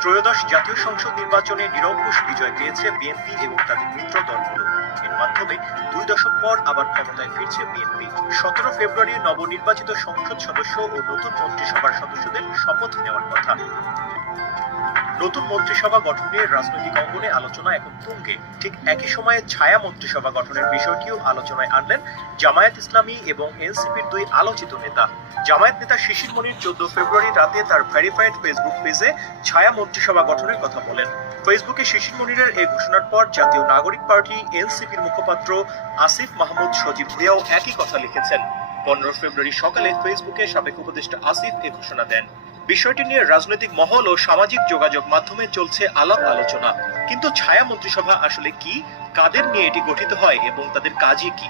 ত্রয়োদশ জাতীয় সংসদ নির্বাচনে নিরঙ্কুশ বিজয় পেয়েছে বিএনপি এবং তাদের মিত্র দলগুলো। এর মাধ্যমে 2 দশক পর আবার ক্ষমতায় ফিরছে বিএনপি। 17 ফেব্রুয়ারি নবনির্বাচিত সংসদ সদস্য ও নতুন মন্ত্রিসভার সদস্যদের শপথ নেওয়ার কথা। নতুন মন্ত্রিসভা গঠন নিয়ে রাজনৈতিক অঙ্গনে আলোচনা এখন তুঙ্গে। ঠিক একই সময়ে ছায়া মন্ত্রিসভা গঠনের বিষয়টিও আলোচনায় আনলেন জামায়াত ইসলামী এবং এনসিপির 2 আলোচিত নেতা। জামায়াত নেতা শিশির মনির 14 ফেব্রুয়ারি রাতে তার ভেরিফাইড ফেসবুক পেজে ছায়া মন্ত্রিসভা গঠনের কথা বলেন। ফেসবুকে শিশির মনিরের এই ঘোষণার পর জাতীয় নাগরিক পার্টি এনসিপির মুখপাত্র আসিফ মাহমুদ সজীব ভুঁইয়াও একই কথা লিখেছেন। 15 ফেব্রুয়ারি সকালে ফেসবুকে সাবেক উপদেষ্টা আসিফ এ ঘোষণা দেন। বিষয়টি নিয়ে রাজনৈতিক মহল ও সামাজিক যোগাযোগ মাধ্যমে চলছে আলাপ আলোচনা। কিন্তু ছায়া মন্ত্রিসভা আসলে কি, কাদের নিয়ে এটি গঠিত হয় এবং তাদের কাজই কি?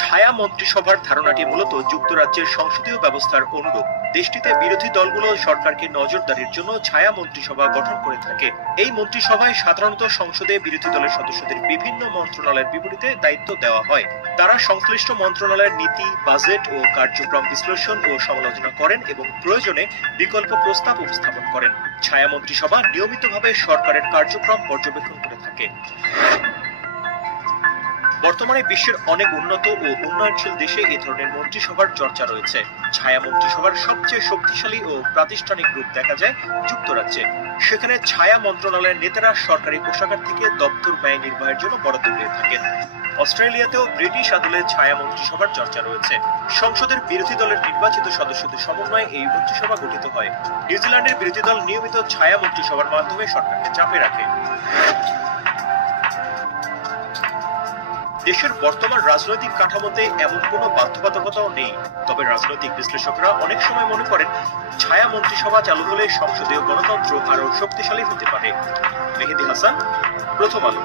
ছায়া মন্ত্রিসভার ধারণাটি মূলত যুক্তরাজ্যের সংসদীয় ব্যবস্থার অনুরূপ। দেশটিতে বিরোধী দলগুলো সরকারকে নজরদারির জন্য ছায়া মন্ত্রিসভা গঠন করে থাকে। এই মন্ত্রিসভায় সাধারণত সংসদে বিরোধী দলের সদস্যদের বিভিন্ন মন্ত্রণালয়ের বিপরীতে দায়িত্ব দেওয়া হয়। তারা সংশ্লিষ্ট মন্ত্রণালয়ের নীতি, বাজেট ও কার্যক্রম বিশ্লেষণ ও সমালোচনা করেন এবং প্রয়োজনে বিকল্প প্রস্তাব উপস্থাপন করেন। ছায়া মন্ত্রিসভা নিয়মিতভাবে সরকারের কার্যক্রম পর্যবেক্ষণ করে থাকে। বর্তমানে বিশ্বের অনেক উন্নত ও উন্নয়নশীল দেশে এ ধরনের মন্ত্রিসভার চর্চা রয়েছে। ছায়া মন্ত্রিসভার সবচেয়ে শক্তিশালী ও প্রাতিষ্ঠানিক রূপ দেখা যায় যুক্তরাজ্যে। সেখানে ছায়া মন্ত্রণালয়ের নেতারা সরকারি কোষাগার থেকে দপ্তর ব্যয় নির্বাহের জন্য বরাদ্দ পেয়ে থাকেন। অস্ট্রেলিয়াতেও ব্রিটিশ আদলে ছায়া মন্ত্রিসভার চর্চা রয়েছে। সংসদের বিরোধী দলের নির্বাচিত সদস্যদের সমন্বয়ে এই মন্ত্রিসভা গঠিত হয়। নিউজিল্যান্ডের বিরোধী দল নিয়মিত ছায়া মন্ত্রিসভার মাধ্যমে সরকারকে চাপে রাখে। দেশের বর্তমান রাজনৈতিক কাঠামোতে এমন কোনো বাধ্যবাধকতাও নেই। তবে রাজনৈতিক বিশ্লেষকরা অনেক সময় মনে করেন ছায়া মন্ত্রিসভা চালু হলে সংসদীয় গণতন্ত্র আরো শক্তিশালী হতে পারে। মেহেদী হাসান, প্রথম আলো।